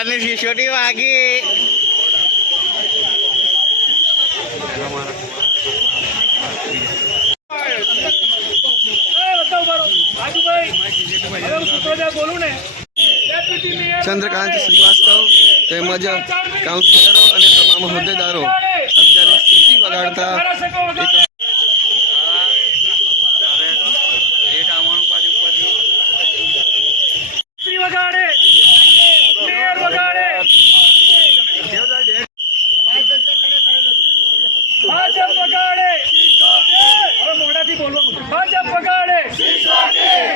પોતાની સિસોટી વાગી. ચંદ્રકાંત શ્રીવાસ્તવ તેમજ કાઉન્સિલરો અને તમામ હોદ્દેદારો અત્યારે સીટી વગાડતા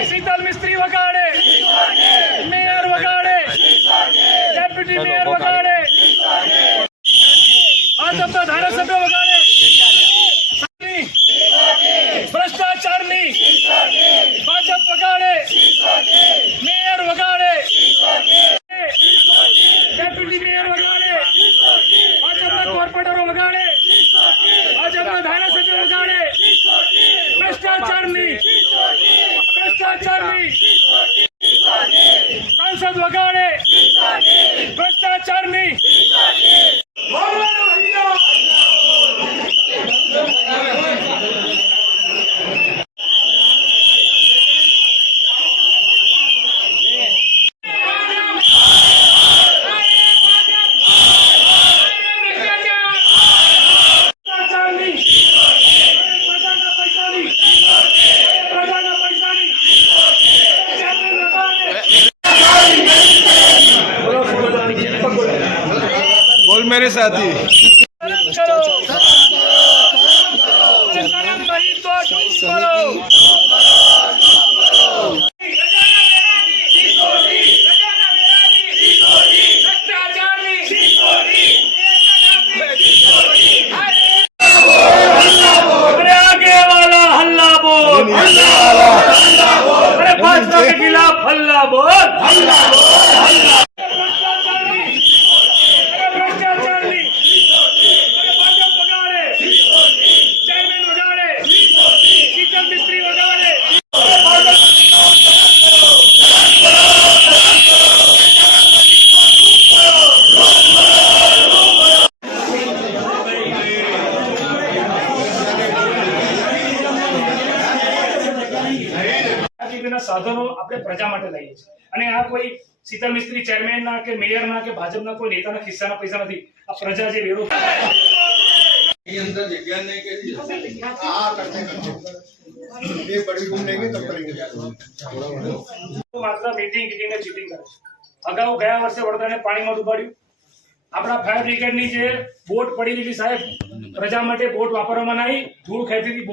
શીતલ મિસ્ત્રી વગાડે, મેયર વગાડે, ડેપ્યુટી મેયર વગાડે, ભાજપના ધારાસભ્ય વગાડે, ભ્રષ્ટાચારની ભાજપ વગાડે, મેયર વગાડે, ડેપ્યુટી મેયર વગાડે, ભાજપના કોર્પોરેટરો વગાડે, ભાજપના ધારાસભ્ય વગાડે, ભ્રષ્ટાચારની सांसद वगाड़े, भ्रष्टाचार नहीं। बोल मेरे साथी आगे वाला हल्ला बोल, अरे भाजपा के खिलाफ हल्ला बोल, સાધનો આપણે પ્રજા માટે લઈએ છીએ અને આ કોઈ શીતલ મિસ્ત્રી ચેરમેન ના કે મેયર ના કે ભાજપના કોઈ નેતાના ખિસ્સાના પૈસા નથી. આ પ્રજા જે વેરો ये अंदर जगह नहीं कैसी हाँ करते ये बड़ी रूम लेंगे तब करेंगे मात्र मीटिंग कीटिंग ने चीटिंग करे છે. અગાઉ ગયા વર્ષે વડોદરાને પાણીમાં ડૂબાડ્યું. આપણા ફાયર બ્રિગેડની જે બોટ પડી હતી સાહેબ, પ્રજા માટે બોટ વાપરવામાં નહીં, ધૂળ ખેંચી હતી.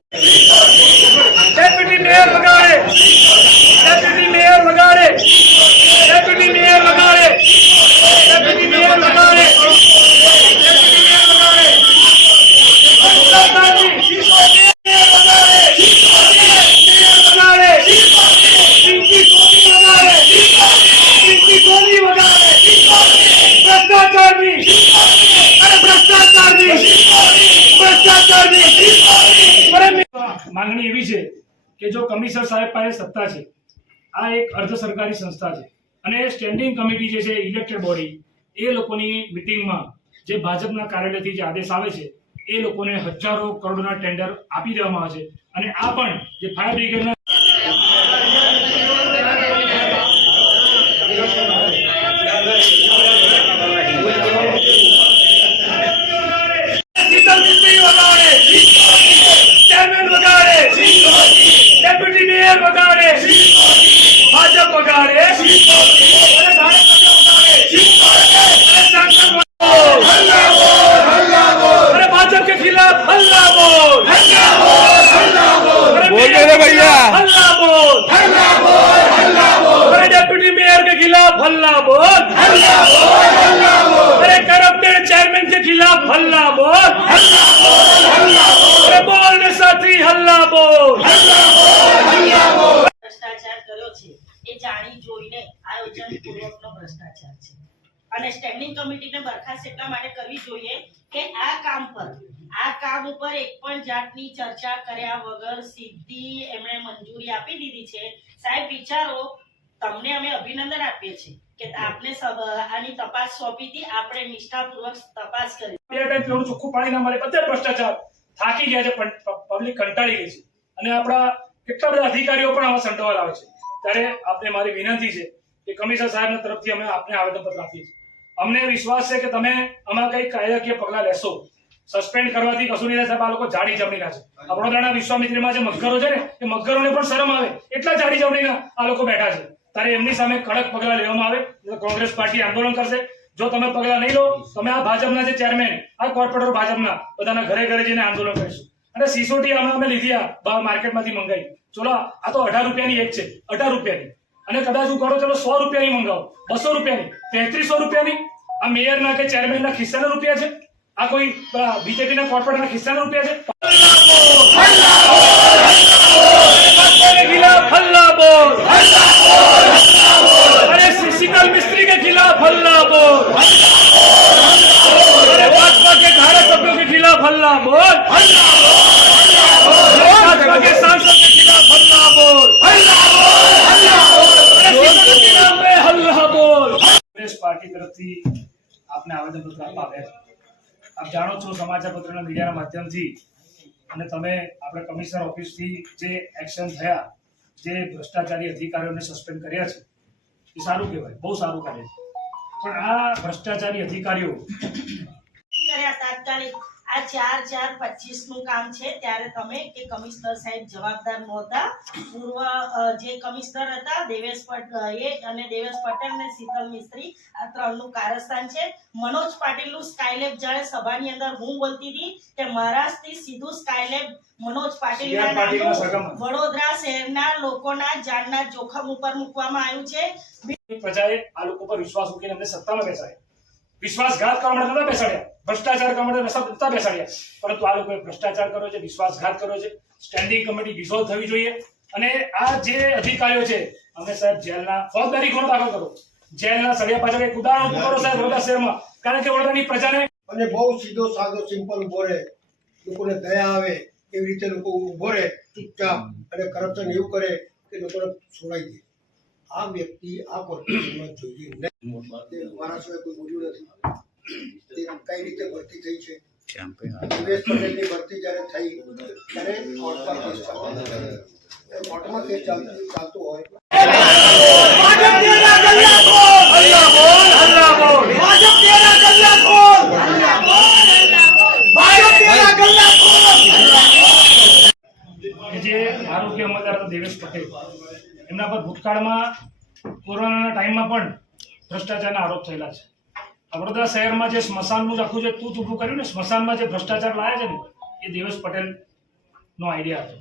ડેપ્યુટી મેયર વગાડે, ડેપ્યુટી મેયર વગાડે, ડેપ્યુટી મેયર વગાડે, ડેપ્યુટી મેયર વગાડે, ડેપ્યુટી મેયર વગાડે, માંગણી એવી છે કે જો કમિશનર સાહેબ પાસે સત્તા છે, આ એક અર્ધ સરકારી સંસ્થા છે અને સ્ટેન્ડિંગ કમિટી જે છે ઇલેક્ટેડ બોડી, એ લોકોની મિટિંગમાં જે ભાજપના કાર્યાલયથી જે આદેશ આવે છે એ લોકોને હજારો કરોડના ટેન્ડર આપી દેવામાં આવે છે અને આ પણ જે ફાયર બ્રિગેડના डेप्यूटी मेयर वगाड़े, भाजप वगाड़े, अरे भाजप के खिलाफ हल्ला बोल, बोल मेरे भैया हल्ला बोल, अरे डेप्यूटी मेयर के खिलाफ हल्ला बोल, अरे करप्टेड चेयरमैन के खिलाफ हल्ला बोल, अरे बोल ने साथी हल्ला बोल. ભ્રષ્ટાચાર કર્યો છે એ જાણી જોઈને આયોજનપૂર્વકનો ભ્રષ્ટાચાર છે અને સ્ટેન્ડિંગ કમિટીને બરખાસ્ત એટલા માટે કરવી જોઈએ કે આ કામ ઉપર એક પણ જાતની ચર્ચા કર્યા વગર સીધી એમણે મંજૂરી આપી દીધી છે. સાહેબ વિચારો તમને અમે અભિનંદન આપીએ છીએ કે આપને આની તપાસ સોંપી હતી, આપણે નિષ્ઠાપૂર્વક તપાસ કરી. 2 ટાઈમ પીવાનું ચોખ્ખું પાણી ના મળે, બધે ભ્રષ્ટાચાર, થાકી ગયા છે, પણ પબ્લિક કંટાળી ગઈ છે અને આપણા કેટલા બધા અધિકારીઓ પણ આવા સંડોવાલ આવે છે. ત્યારે આપને મારી વિનંતી છે કે કમિશનર સાહેબના તરફથી અમે આપને આવેદનપત્ર આપીએ છીએ. અમને વિશ્વાસ છે કે તમે આમાં કઈ કાયદાકીય પગલાં લેશો. સસ્પેન્ડ કરવાથી કશું નહીં થાય સાહેબ. આ લોકો જાડી જમણીના છે. આ વડોદરાના વિશ્વામિત્રીમાં જે મગરો છે ને, એ મગરોને પણ શરમ આવે એટલા જાડી જમણીના આ લોકો બેઠા છે. ત્યારે એમની સામે કડક પગલાં લેવામાં આવે તો કોંગ્રેસ પાર્ટી આંદોલન કરશે. જો તમે પગલાં નહીં લો, તમે આ ભાજપના જે ચેરમેન, આ કોર્પોરેટર ભાજપના બધાના ઘરે ઘરે જઈને આંદોલન કરીશું. અને સિસોટી અમે લીધી, આ બહાર માર્કેટમાંથી મંગાવી. ચલો, આ તો 18 રૂપિયાની એક છે, 18 રૂપિયાની. અને કદાચ હું કરો ચલો 100 રૂપિયાની મંગાવો, 200 રૂપિયાની, 3300 રૂપિયાની. આ મેયરના કે ચેરમેનના ખિસ્સાના રૂપિયા છે? આ કોઈ બીજેપીના કોર્પોરેટરના ખિસ્સાના રૂપિયા છે? हल्ला बोल, अरे शीतल मिस्त्री के खिलाफ हल्ला बोल, अरे भाजपा के धारासभ्यों के खिलाफ हल्ला बोल, भाजपा के सांसद के खिलाफ हल्ला बोल, हल्ला बोल. कांग्रेस पार्टी तरफથી આપને આવેદનપત્ર આપ્યા છે. આપ જાણો છો સમાચાર પત્રના મીડિયાના માધ્યમથી, અને તમે આપણે કમિશનર ઓફિસથી જે એક્શન થયા, જે ભ્રષ્ટાચારી અધિકારીઓને સસ્પેન્ડ કર્યા છે, એ સારું કહેવાય, બહુ સારું કાર્ય છે. પણ આ ભ્રષ્ટાચારી અધિકારીઓ કર્યા તાત્કાલિક આ 4/4/25 નું કામ છે. ત્યારે તમે કે કમિશનર સાહેબ જવાબદાર નહોતા. પૂર્વ જે કમિશનર હતા દેવેશ પટેલ અને દેવેશ પટેલ ને શીતલ મિસ્ત્રી, આ ત્રણનું કારસ્તાન છે. મનોજ પાટીલનું સ્કાયલેબ જાણે સભાની અંદર હું બોલતી હતી કે મહારાષ્ટ્રથી સીધું સ્કાયલેબ મનોજ પાટીલના નામનું વડોદરા શહેરના લોકોના જાનના જોખમ ઉપર મૂકવામાં આવ્યું છે. પ્રજાએ આ લોકો પર વિશ્વાસ મૂકીને અમને સત્તામાં બેસાડ્યા. વિશ્વાસઘાત કરવા માટે નતા બેસાડ્યા, ભ્રષ્ટાચાર કરવા માટે નતા બેસાડ્યા, પરંતુ આ લોકોએ ભ્રષ્ટાચાર કર્યો છે, વિશ્વાસઘાત કર્યો છે. સ્ટેન્ડિંગ કમિટી ડિસોલ્વ થવી જોઈએ. અને આ જે અધિકારીઓ છે, અમે સાહેબ જેલના ફોજદારી ગુનો દાખલ કરો, જેલના સળિયા પાછળ એક ઉદાહરણ કરો સાહેબ વડોદરા શહેરમાં. કારણ કે વડોદરાની પ્રજાને અને બહુ સીધો સાદો સિમ્પલ ઉભો રહે, લોકોને દયા આવે એવી રીતે લોકો ઉભો રહે ચૂપચાપ, અને કરપ્શન એવું કરે કે લોકોને છોડાઈ દે. આ વ્યક્તિ આ કોર્પોરેશનમાં જોઈએ નહીં. મારા સિવાય કોઈ બોલ્યું નથી. તે કઈ રીતે ભરતી થઈ છે? દિવેશ પટેલની ભરતી જ્યારે થઈ ત્યારે કોર્ટમાં કેસ ચાલતો, કોર્ટમાં કેસ ચાલતું હોય. જે આરોગ્ય અમલદાર હતા દેવેશ પટેલ, એમના પર ભૂતકાળમાં કોરોનાના ટાઈમમાં પણ ભ્રષ્ટાચારના આરોપ થયેલા છે. વડોદરા શહેરમાં જે સ્મશાનનું આખું જે તૂટ ઊભું કર્યું ને, સ્મશાનમાં જે ભ્રષ્ટાચાર લાયા છે ને, એ દેવેશ પટેલનો આઈડિયા હતો.